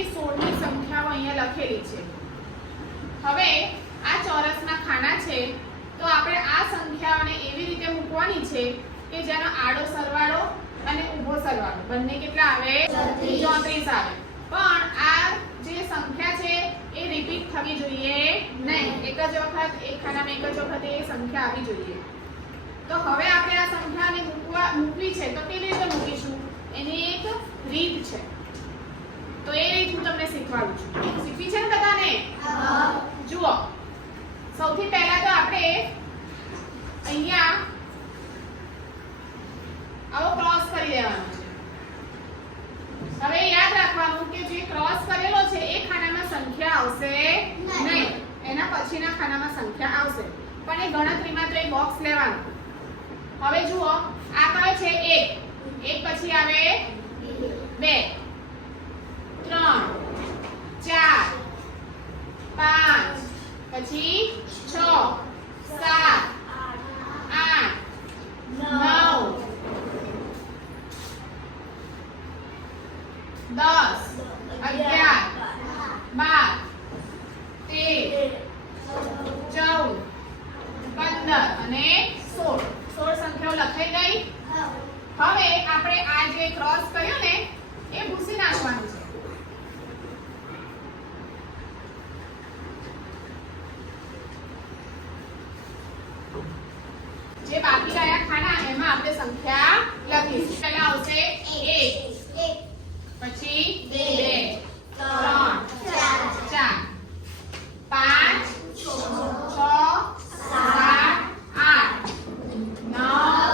થી 16 ની સંખ્યાઓ અહીંયા લખેલી છે। હવે આ ચોરસના ખાના છે તો આપણે આ સંખ્યાઓને એવી રીતે મૂકવાની છે કે જેનો આડો સરવાળો અને ઊભો સરવાળો બંને કેટલા આવે 34 આવે। પણ આ જે સંખ્યા છે એ રિપીટ થવી જોઈએ નહીં, એક જ વખત એક ખાનામાં એક જ વખત એ સંખ્યા આવી જોઈએ। તો હવે આપણે આ સંખ્યાને મૂકવી છે તો કેવી રીતે મૂકીશું એની એક રીત છે, તો એ રીત હું તમને શીખવાડું છું। શીખવી છે ને બધાને? જુઓ, સૌથી પહેલા તો આપણે અહીંયા આવો ક્રોસ કરી દેવાનો છે। હવે યાદ રાખવાનું કે જે ક્રોસ કરેલો છે એ ખાનામાં સંખ્યા આવશે નહીં, એના પછીના ખાનામાં સંખ્યા આવશે, પણ એ ગણતરીમાં તો એ બોક્સ લેવાનું। હવે જુઓ, આ કયો છે 1, 1 પછી આવે 2, 3, 4, 5, પછી 6, 7, 8, 9, 10, 11, 12, 13, 14, 15 અને 16 સંખ્યાઓ લખાઈ ગઈ। હવે આપણે આ જે ક્રોસ કર્યો ને એ ભૂસી નાખવાનું છે। જે બાકી રહ્યા ખાના એમાં આપણે સંખ્યા લખીશું। પહેલા આવશે 1, પછી 2, 3, 4, 5, 6, 7, 8, 9,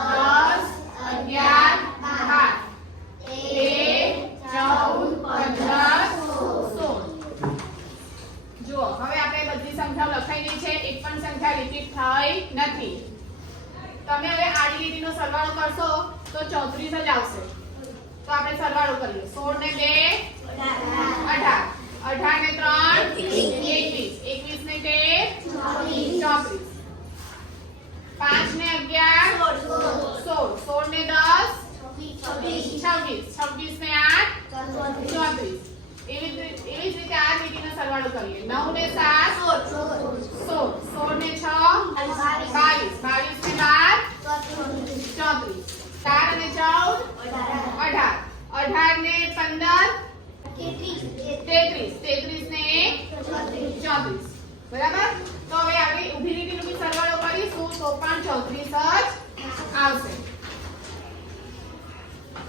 10, 11, 12, 13, 14, 15, 16। જુઓ, હવે આપણે બધી સંખ્યાઓ લખાઈ ગઈ છે, એક પણ સંખ્યા રિપીટ થઈ નથી। તમે હવે આડી લીટીનો સરવાળો કરશો તો 34 જ આવશે। તો આપણે સરવાળો કરીએ। 16 ને 2 18, 18 ને 3 21, 21 ને 2 34, 5 ને 11 16, 16 ને 10 26, 26 ને 8 34। એવી જ રીતે આ લીટીનો સરવાળો કરીએ। 9 ને 7 16, 16 ને 6 22, 22 ને 12 34, 4 ને 14 18, 18 ને 15 33, 33 ને 1 34। બરાબર? તો હવે આપણે ઊભી લીટીનો બી સરવાળો કરીશું તો પણ 34 જ આવશે।